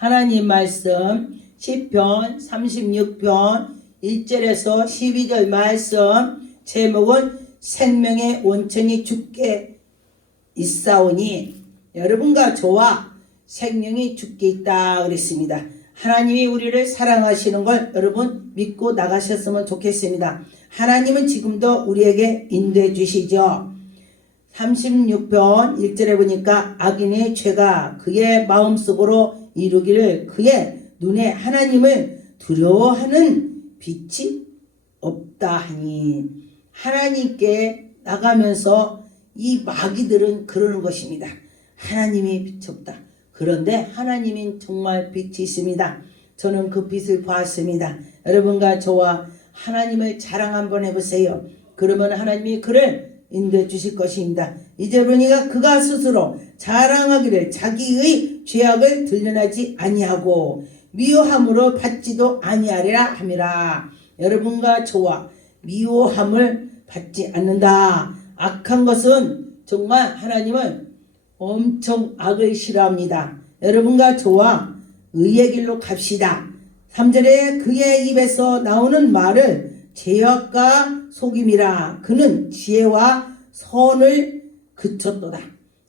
하나님 말씀 시편 36편 1절에서 12절 말씀 제목은 생명의 원천이 죽게 있사오니 여러분과 저와 생명이 죽게 있다 그랬습니다. 하나님이 우리를 사랑하시는 걸 여러분 믿고 나가셨으면 좋겠습니다. 하나님은 지금도 우리에게 인도해 주시죠. 36편 1절에 보니까 악인의 죄가 그의 마음속으로 이루기를 그의 눈에 하나님을 두려워하는 빛이 없다 하니, 하나님께 나가면서 이 마귀들은 그러는 것입니다. 하나님이 빛이 없다. 그런데 하나님은 정말 빛이 있습니다. 저는 그 빛을 보았습니다. 여러분과 저와 하나님을 자랑 한번 해보세요. 그러면 하나님이 그를 인도해 주실 것입니다. 이제 보니까 그가 스스로 자랑하기를 자기의 죄악을 드러내지 아니하고 미워함으로 받지도 아니하리라 함이라. 여러분과 저와 미워함을 받지 않는다. 악한 것은 정말 하나님은 엄청 악을 싫어합니다. 여러분과 저와 의의 길로 갑시다. 3절에 그의 입에서 나오는 말을 죄악과 속임이라. 그는 지혜와 선을 그쳤도다.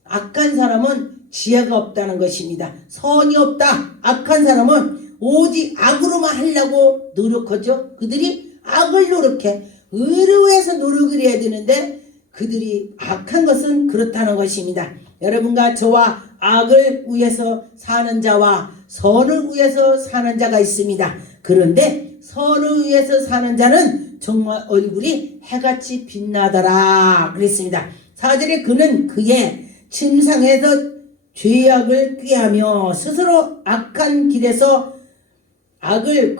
악한 사람은 지혜가 없다는 것입니다. 선이 없다. 악한 사람은 오직 악으로만 하려고 노력하죠. 그들이 악을 노력해. 의를 위해서 노력을 해야 되는데 그들이 악한 것은 그렇다는 것입니다. 여러분과 저와 악을 위해서 사는 자와 선을 위해서 사는 자가 있습니다. 그런데 선을 위해서 사는 자는 정말 얼굴이 해같이 빛나더라 그랬습니다. 4절에 그는 그의 침상에서 죄악을 꾀하며 스스로 악한 길에서 악을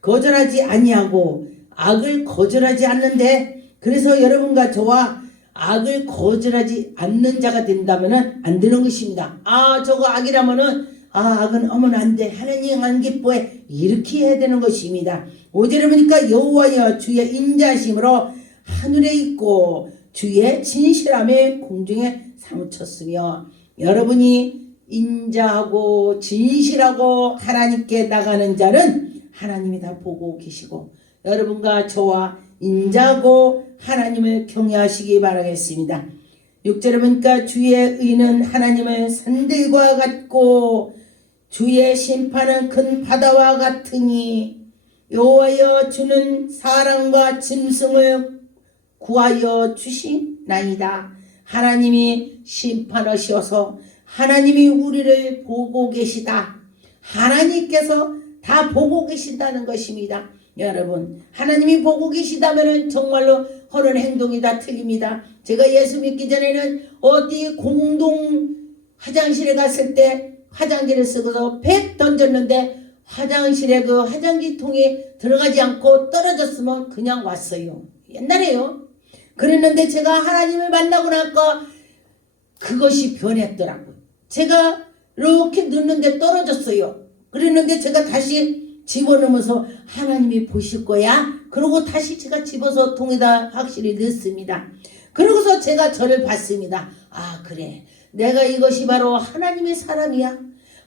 거절하지 아니하고 악을 거절하지 않는데, 그래서 여러분과 저와 악을 거절하지 않는 자가 된다면 안 되는 것입니다. 저거 악이라면은 악은 어머나 안 돼. 하나님 안 기뻐해. 이렇게 해야 되는 것입니다. 5절에 보니까 여호와여 주의 인자심으로 하늘에 있고 주의 진실함에 공중에 사무쳤으며, 여러분이 인자하고 진실하고 하나님께 나가는 자는 하나님이 다 보고 계시고, 여러분과 저와 인자하고 하나님을 경외하시기 바라겠습니다. 6절에 보니까 주의 의는 하나님의 산들과 같고 주의 심판은 큰 바다와 같으니 여호와여 주는 사람과 짐승을 구하여 주시나이다. 하나님이 심판하셔서 하나님이 우리를 보고 계시다. 하나님께서 다 보고 계신다는 것입니다. 여러분, 하나님이 보고 계시다면 정말로 하는 행동이 다 틀립니다. 제가 예수 믿기 전에는 어디 공동 화장실에 갔을 때 화장지를 쓰고서 100 던졌는데 화장실에 그 화장지통에 들어가지 않고 떨어졌으면 그냥 왔어요. 옛날에요. 그랬는데 제가 하나님을 만나고 나니까 그것이 변했더라고요. 제가 이렇게 넣는데 떨어졌어요. 그랬는데 제가 다시 집어넣으면서 하나님이 보실 거야. 그러고 다시 제가 집어서 통에다 확실히 넣습니다. 그러고서 제가 저를 봤습니다. 그래, 내가 이것이 바로 하나님의 사람이야.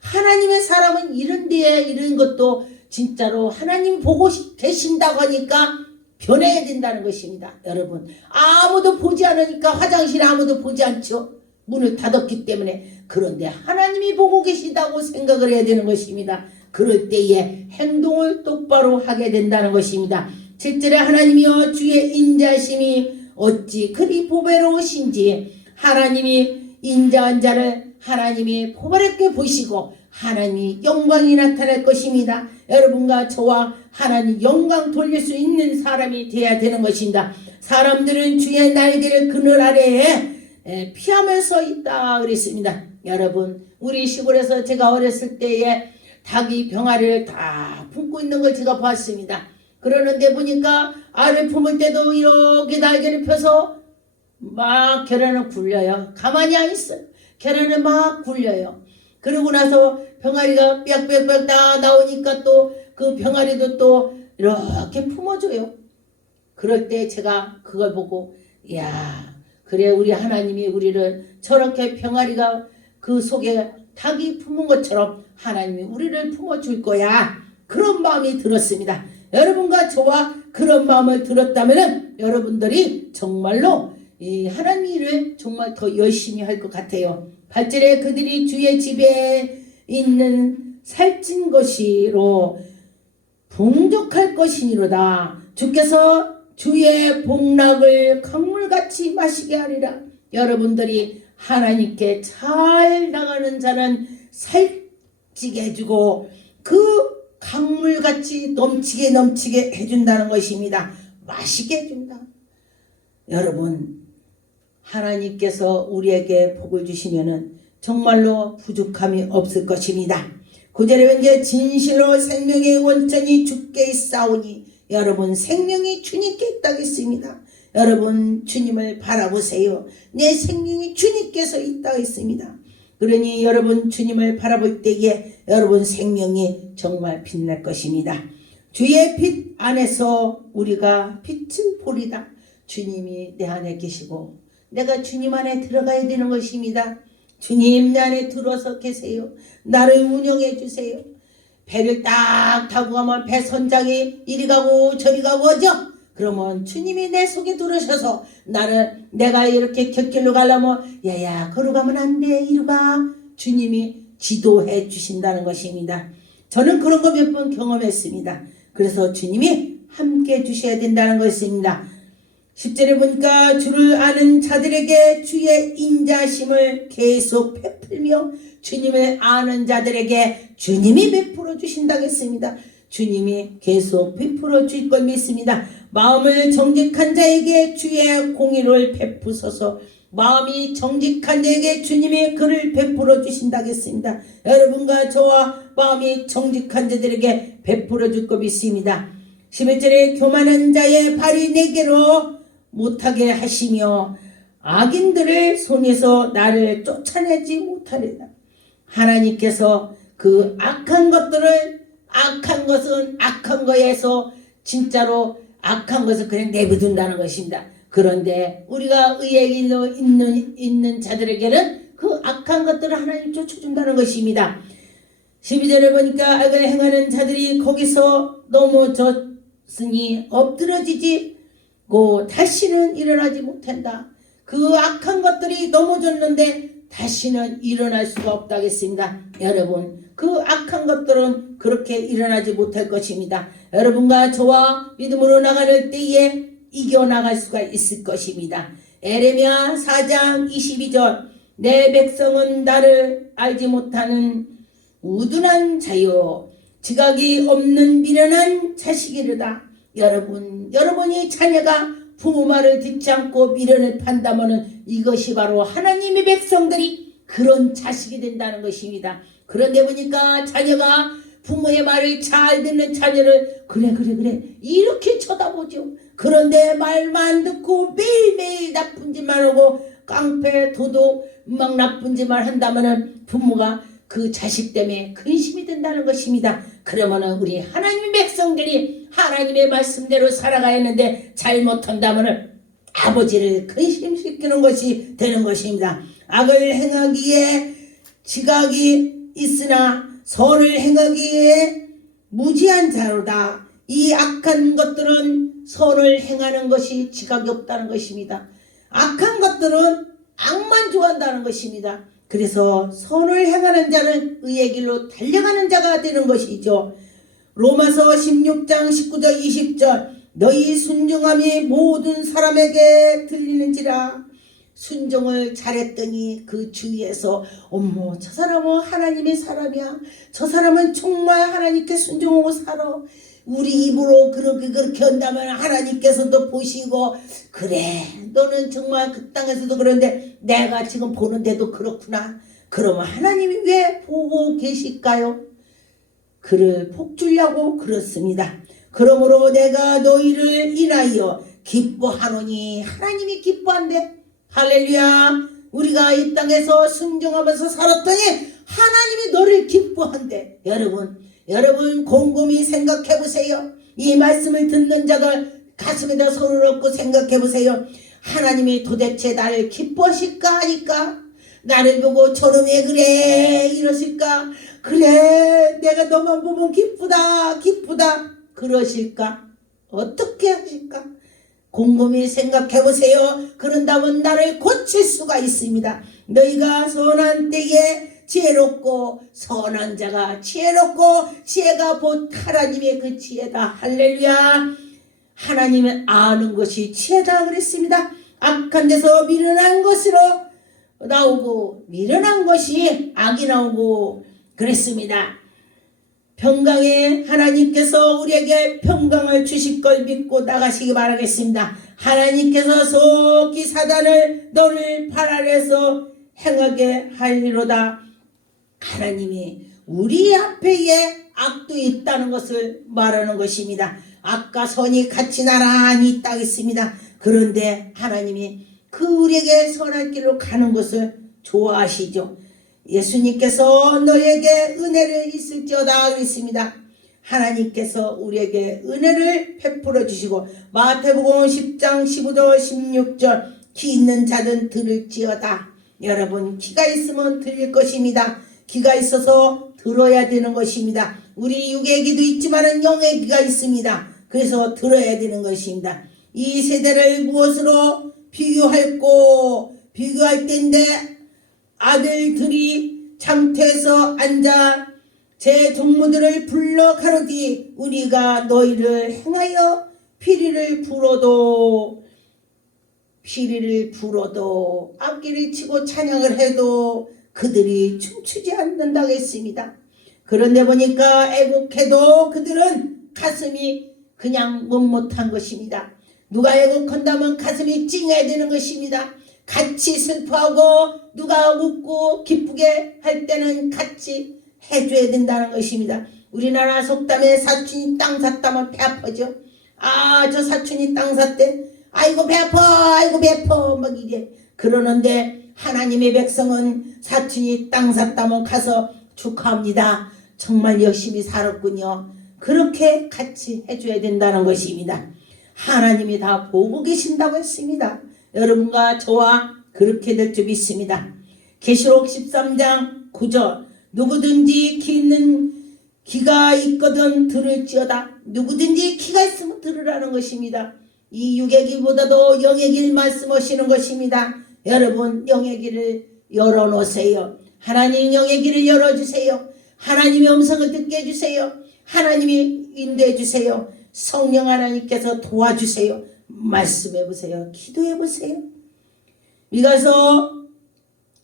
하나님의 사람은 이런 데에 이런 것도 진짜로 하나님 보고 계신다고 하니까 변해야 된다는 것입니다. 여러분, 아무도 보지 않으니까 화장실에 아무도 보지 않죠. 문을 닫았기 때문에. 그런데 하나님이 보고 계시다고 생각을 해야 되는 것입니다. 그럴 때에 행동을 똑바로 하게 된다는 것입니다. 7절에 하나님이여 주의 인자심이 어찌 그리 보배로우신지, 하나님이 인자한 자를 하나님이 보배롭게 보시고 하나님이 영광이 나타날 것입니다. 여러분과 저와 하나님 영광 돌릴 수 있는 사람이 되어야 되는 것입니다. 사람들은 주의 날개를 그늘 아래에 피하면서 있다 그랬습니다. 여러분, 우리 시골에서 제가 어렸을 때에 닭이 병아리를 다 품고 있는 걸 제가 봤습니다. 그러는데 보니까 알을 품을 때도 이렇게 날개를 펴서 막 계란을 굴려요. 가만히 안 있어요. 계란을 막 굴려요. 그러고 나서 병아리가 빽빽빽 다 나오니까 또 그 병아리도 또 이렇게 품어줘요. 그럴 때 제가 그걸 보고, 이야, 그래 우리 하나님이 우리를 저렇게 병아리가 그 속에 닭이 품은 것처럼 하나님이 우리를 품어줄 거야. 그런 마음이 들었습니다. 여러분과 저와 그런 마음을 들었다면 여러분들이 정말로 이 하나님 일을 정말 더 열심히 할 것 같아요. 8절에 그들이 주의 집에 있는 살찐 것이로 풍족할 것이니로다. 주께서 주의 복락을 강물같이 마시게 하리라. 여러분들이 하나님께 잘 나가는 자는 살찌게 해주고 그 강물같이 넘치게 해준다는 것입니다. 마시게 해준다. 여러분, 하나님께서 우리에게 복을 주시면은 정말로 부족함이 없을 것입니다. 9절에 이제 진실로 생명의 원천이 주께 있사오니, 여러분 생명이 주님께 있다겠습니다. 여러분 주님을 바라보세요. 내 생명이 주님께서 있다고 했습니다. 그러니 여러분 주님을 바라볼 때에 여러분 생명이 정말 빛날 것입니다. 주의 빛 안에서 우리가 빛을 보리다. 주님이 내 안에 계시고 내가 주님 안에 들어가야 되는 것입니다. 주님 내 안에 들어서 계세요. 나를 운영해 주세요. 배를 딱 타고 가면 배 선장이 이리 가고 저리 가고 하죠. 그러면 주님이 내 속에 들어오셔서 나를 내가 이렇게 곁길로 가려면 야야 거로 가면 안 돼 이리 가. 주님이 지도해 주신다는 것입니다. 저는 그런 거 몇 번 경험했습니다. 그래서 주님이 함께 해 주셔야 된다는 것입니다. 10절에 보니까 주를 아는 자들에게 주의 인자심을 계속 베풀며 주님을 아는 자들에게 주님이 베풀어 주신다고 했습니다. 주님이 계속 베풀어 줄 걸 믿습니다. 마음을 정직한 자에게 주의 공의를 베푸소서. 마음이 정직한 자에게 주님이 그를 베풀어 주신다고 했습니다. 여러분과 저와 마음이 정직한 자들에게 베풀어 줄 걸 믿습니다. 11절에 교만한 자의 발이 내게로 못하게 하시며 악인들을 손에서 나를 쫓아내지 못하리라. 하나님께서 그 악한 것들을 악한 것은 악한 거에서 진짜로 악한 것을 그냥 내버둔다는 것입니다. 그런데 우리가 의의 길로 있는 자들에게는 그 악한 것들을 하나님 쫓아준다는 것입니다. 12절에 보니까 악을 행하는 자들이 거기서 넘어졌으니 엎드러지고 다시는 일어나지 못한다. 그 악한 것들이 넘어졌는데 다시는 일어날 수가 없다겠습니다. 여러분 그 악한 것들은 그렇게 일어나지 못할 것입니다. 여러분과 저와 믿음으로 나가는 때에 이겨나갈 수가 있을 것입니다. 에레미야 4장 22절 내 백성은 나를 알지 못하는 우둔한 자요 지각이 없는 미련한 자식이르다. 여러분이 자녀가 부모 말을 듣지 않고 미련을 판다면 이것이 바로 하나님의 백성들이 그런 자식이 된다는 것입니다. 그런데 보니까 자녀가 부모의 말을 잘 듣는 자녀를 그래 이렇게 쳐다보죠. 그런데 말만 듣고 매일매일 나쁜 짓만 하고 깡패 도둑 막 나쁜 짓만 한다면 부모가 그 자식 때문에 근심이 된다는 것입니다. 그러면 우리 하나님의 백성들이 하나님의 말씀대로 살아가야 하는데 잘못한다면 아버지를 근심시키는 것이 되는 것입니다. 악을 행하기에 지각이 있으나 선을 행하기에 무지한 자로다. 이 악한 것들은 선을 행하는 것이 지각이 없다는 것입니다. 악한 것들은 악만 좋아한다는 것입니다. 그래서 선을 행하는 자는 의의 길로 달려가는 자가 되는 것이죠. 로마서 16장 19절 20절 너희 순종함이 모든 사람에게 들리는지라. 순종을 잘했더니 그 주위에서 어머 저 사람은 하나님의 사람이야. 저 사람은 정말 하나님께 순종하고 살아. 우리 입으로 그렇게 한다면 하나님께서도 보시고 그래 너는 정말 그 땅에서도 그런데 내가 지금 보는데도 그렇구나. 그러면 하나님이 왜 보고 계실까요? 그를 복주려고 그렇습니다. 그러므로 내가 너희를 인하여 기뻐하노니 하나님이 기뻐한대. 할렐루야. 우리가 이 땅에서 순종하면서 살았더니 하나님이 너를 기뻐한대. 여러분 곰곰이 생각해 보세요. 이 말씀을 듣는 자들 가슴에다 손을 얹고 생각해 보세요. 하나님이 도대체 나를 기뻐하실까 하니까 나를 보고 저놈 왜 그래 이러실까? 그래 내가 너만 보면 기쁘다 기쁘다 그러실까? 어떻게 하실까? 곰곰이 생각해 보세요. 그런다면 나를 고칠 수가 있습니다. 너희가 선한 때에 지혜롭고 선한 자가 지혜롭고 지혜가 곧 하나님의 그 지혜다. 할렐루야. 하나님은 아는 것이 지혜다 그랬습니다. 악한 데서 미련한 것으로 나오고 미련한 것이 악이 나오고 그랬습니다. 평강에 하나님께서 우리에게 평강을 주실 걸 믿고 나가시기 바라겠습니다. 하나님께서 속히 사단을 너를 발 아래에서 행하게 하리로다. 하나님이 우리 앞에 악도 있다는 것을 말하는 것입니다. 악과 선이 같이 나란히 있다고 했습니다. 그런데 하나님이 그 우리에게 선한 길로 가는 것을 좋아하시죠. 예수님께서 너에게 은혜를 있을지어다 그랬습니다. 하나님께서 우리에게 은혜를 베풀어 주시고 마태복음 10장 15절 16절 기 있는 자는 들을지어다. 여러분 기가 있으면 들릴 것입니다. 기가 있어서 들어야 되는 것입니다. 우리 육의 기도 있지만 영의 기가 있습니다. 그래서 들어야 되는 것입니다. 이 세대를 무엇으로 비교할 때인데 아들들이 장터에서 앉아 제 종무들을 불러 가로되 우리가 너희를 행하여 피리를 불어도 악기를 치고 찬양을 해도 그들이 춤추지 않는다고 했습니다. 그런데 보니까 애곡해도 그들은 가슴이 그냥 못한 것입니다. 누가 애곡한다면 가슴이 찡해야 되는 것입니다. 같이 슬퍼하고 누가 웃고 기쁘게 할 때는 같이 해줘야 된다는 것입니다. 우리나라 속담에 사촌이 땅 샀다면 배 아파죠. 아, 저 사촌이 땅 샀대. 아이고 배 아파 아이고 배 아파 막 이래 그러는데 하나님의 백성은 사촌이 땅 샀다면 가서 축하합니다. 정말 열심히 살았군요. 그렇게 같이 해줘야 된다는 것입니다. 하나님이 다 보고 계신다고 했습니다. 여러분과 저와 그렇게 될 줄 믿습니다. 계시록 13장 9절 누구든지 귀가 있거든 들을지어다. 누구든지 귀가 있으면 들으라는 것입니다. 이 육의 길보다도 영의 길 말씀하시는 것입니다. 여러분 영의 길을 열어놓으세요. 하나님 영의 길을 열어주세요. 하나님의 음성을 듣게 해주세요. 하나님이 인도해 주세요. 성령 하나님께서 도와주세요. 말씀해보세요. 기도해보세요. 미가서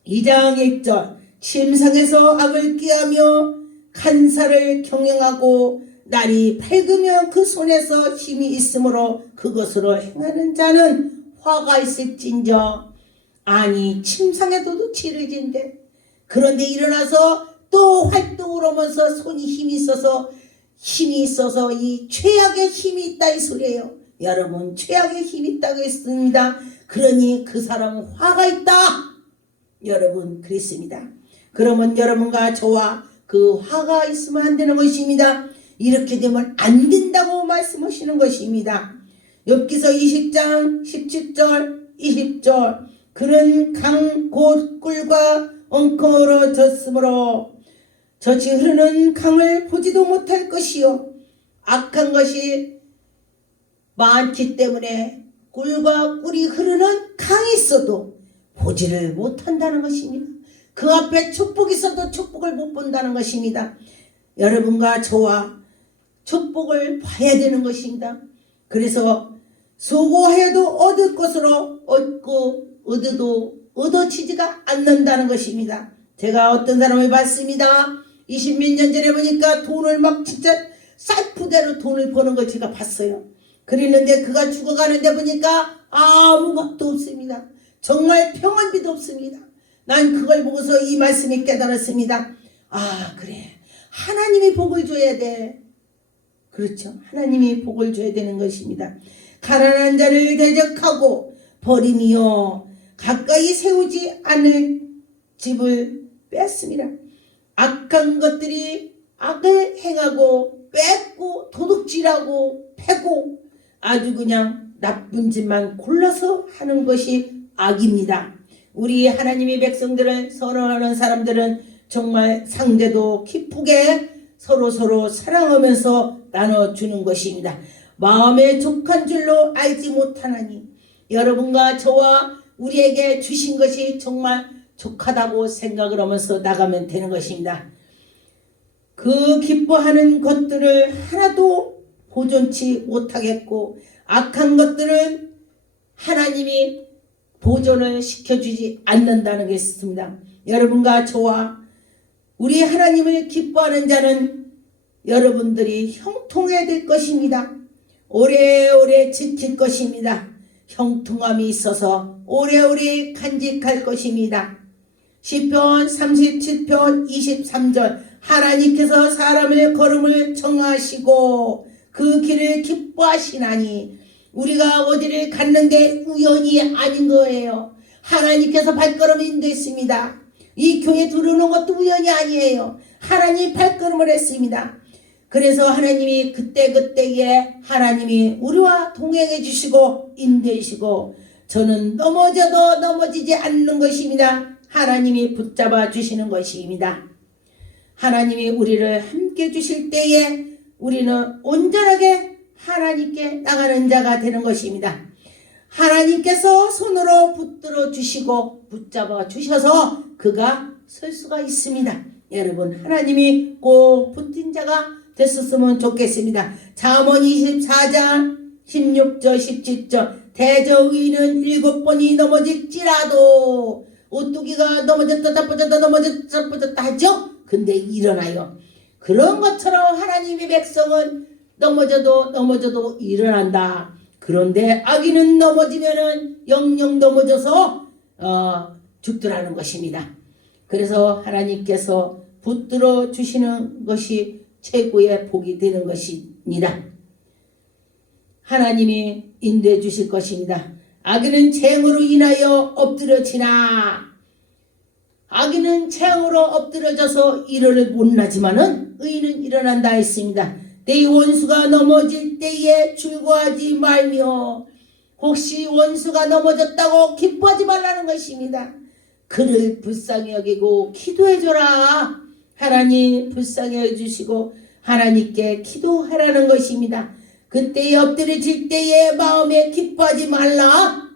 2장 1절 침상에서 악을 꾀하며 간사를 경영하고 날이 밝으며 그 손에서 힘이 있으므로 그것으로 행하는 자는 화가 있을진저 아니 침상에도 치르진대. 그런데 일어나서 또 활동을 하면서 손이 힘이 있어서 이 죄악의 힘이 있다 이 소리예요. 여러분 죄악의 힘이 있다고 했습니다. 그러니 그 사람은 화가 있다. 여러분 그랬습니다. 그러면 여러분과 저와 그 화가 있으면 안 되는 것입니다. 이렇게 되면 안 된다고 말씀하시는 것입니다. 욥기서 20장 17절 20절 그는 강 곧 꿀과 엉커로 졌으므로 젖이 흐르는 강을 보지도 못할 것이요 악한 것이 많기 때문에 꿀과 꿀이 흐르는 강이 있어도 보지를 못한다는 것입니다. 그 앞에 축복이 있어도 축복을 못 본다는 것입니다. 여러분과 저와 축복을 봐야 되는 것입니다. 그래서 수고하여도 얻을 것으로 얻어도 얻어지지가 않는다는 것입니다. 제가 어떤 사람을 봤습니다. 20몇 년 전에 보니까 돈을 막 진짜 쌀푸대로 돈을 버는 걸 제가 봤어요. 그랬는데 그가 죽어가는데 보니까 아무것도 없습니다. 정말 평안비도 없습니다. 난 그걸 보고서 이 말씀이 깨달았습니다. 아 그래 하나님이 복을 줘야 돼. 그렇죠. 하나님이 복을 줘야 되는 것입니다. 가난한 자를 대적하고 버림이요 가까이 세우지 않을 집을 뺐습니다. 악한 것들이 악을 행하고 뺏고 도둑질하고 패고 아주 그냥 나쁜 짓만 골라서 하는 것이 악입니다. 우리 하나님의 백성들을 선호하는 사람들은 정말 상대도 기쁘게 서로 사랑하면서 나눠주는 것입니다. 마음에 족한 줄로 알지 못하나니 여러분과 저와 우리에게 주신 것이 정말 족하다고 생각을 하면서 나가면 되는 것입니다. 그 기뻐하는 것들을 하나도 보존치 못하겠고 악한 것들은 하나님이 보존을 시켜주지 않는다는 게 있습니다. 여러분과 저와 우리 하나님을 기뻐하는 자는 여러분들이 형통해야 될 것입니다. 오래오래 지킬 것입니다. 형통함이 있어서 오래오래 간직할 것입니다. 시편 37편 23절 하나님께서 사람의 걸음을 정하시고 그 길을 기뻐하시나니 우리가 어디를 갔는데 우연이 아닌 거예요. 하나님께서 발걸음을 인도했습니다. 이 교회 들어오는 것도 우연이 아니에요. 하나님이 발걸음을 했습니다. 그래서 하나님이 그때그때에 하나님이 우리와 동행해 주시고 인도해 주시고 저는 넘어져도 넘어지지 않는 것입니다. 하나님이 붙잡아 주시는 것입니다. 하나님이 우리를 함께 주실 때에 우리는 온전하게 하나님께 나가는 자가 되는 것입니다. 하나님께서 손으로 붙들어 주시고 붙잡아 주셔서 그가 설 수가 있습니다. 여러분 하나님이 꼭 붙든 자가 됐었으면 좋겠습니다. 잠언 24장 16절 17절 대저의인은 7번이 넘어질지라도 오뚜기가 넘어졌다 넘어졌다 하죠. 근데 일어나요. 그런 것처럼 하나님의 백성은 넘어져도 일어난다. 그런데 악인은 넘어지면은 영영 넘어져서 죽더라는 것입니다. 그래서 하나님께서 붙들어 주시는 것이 최고의 복이 되는 것입니다. 하나님이 인도해 주실 것입니다. 악인은 재앙으로 인하여 엎드려지나 악인은 재앙으로 엎드려져서 일어를 못나지만은 의인은 일어난다 했습니다. 내 원수가 넘어질 때에 즐거워하지 말며 혹시 원수가 넘어졌다고 기뻐하지 말라는 것입니다. 그를 불쌍히 여기고 기도해줘라. 하나님 불쌍히 여주시고 하나님께 기도하라는 것입니다. 그때에 엎드려질 때에 마음에 기뻐하지 말라.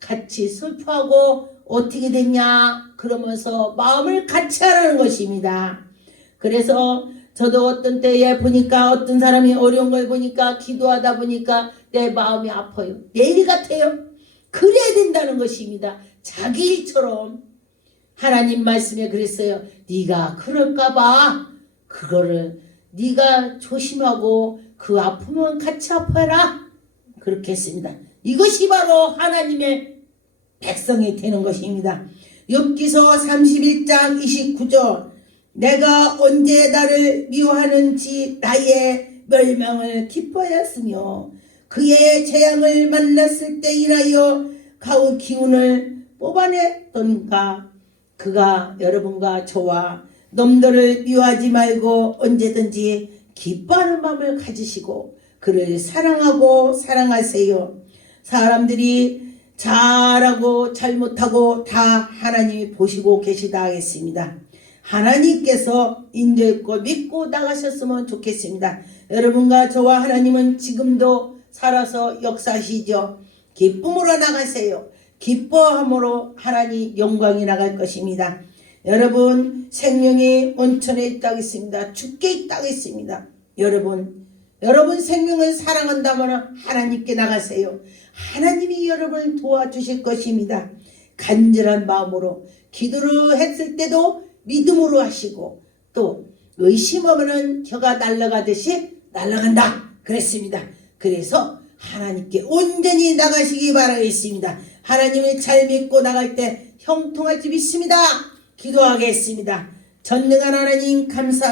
같이 슬퍼하고 어떻게 됐냐 그러면서 마음을 같이 하라는 것입니다. 그래서 저도 어떤 때에 보니까 어떤 사람이 어려운 걸 보니까 기도하다 보니까 내 마음이 아파요. 내일 같아요. 그래야 된다는 것입니다. 자기 일처럼 하나님 말씀에 그랬어요. 네가 그럴까 봐 그거를 네가 조심하고 그 아픔은 같이 아파라. 그렇게 했습니다. 이것이 바로 하나님의 백성이 되는 것입니다. 욥기서 31장 29절 내가 언제 나를 미워하는지 나의 멸망을 기뻐하였으며 그의 재앙을 만났을 때 인하여 가을 기운을 뽑아냈던가. 그가 여러분과 저와 놈들을 미워하지 말고 언제든지 기뻐하는 마음을 가지시고 그를 사랑하고 사랑하세요. 사람들이 잘하고 잘못하고 다 하나님이 보시고 계시다 하겠습니다. 하나님께서 인도했고 믿고 나가셨으면 좋겠습니다. 여러분과 저와 하나님은 지금도 살아서 역사하시죠. 기쁨으로 나가세요. 기뻐함으로 하나님 영광이 나갈 것입니다. 여러분 생명이 온천에 있다고 했습니다. 죽게 있다고 했습니다. 여러분 생명을 사랑한다면 하나님께 나가세요. 하나님이 여러분을 도와주실 것입니다. 간절한 마음으로 기도를 했을 때도 믿음으로 하시고 또 의심하면 혀가 날아가듯이 날아간다 그랬습니다. 그래서 하나님께 온전히 나가시기 바라겠습니다. 하나님을 잘 믿고 나갈 때 형통할 줄 믿습니다. 기도하겠습니다. 전능한 하나님 감사합니다.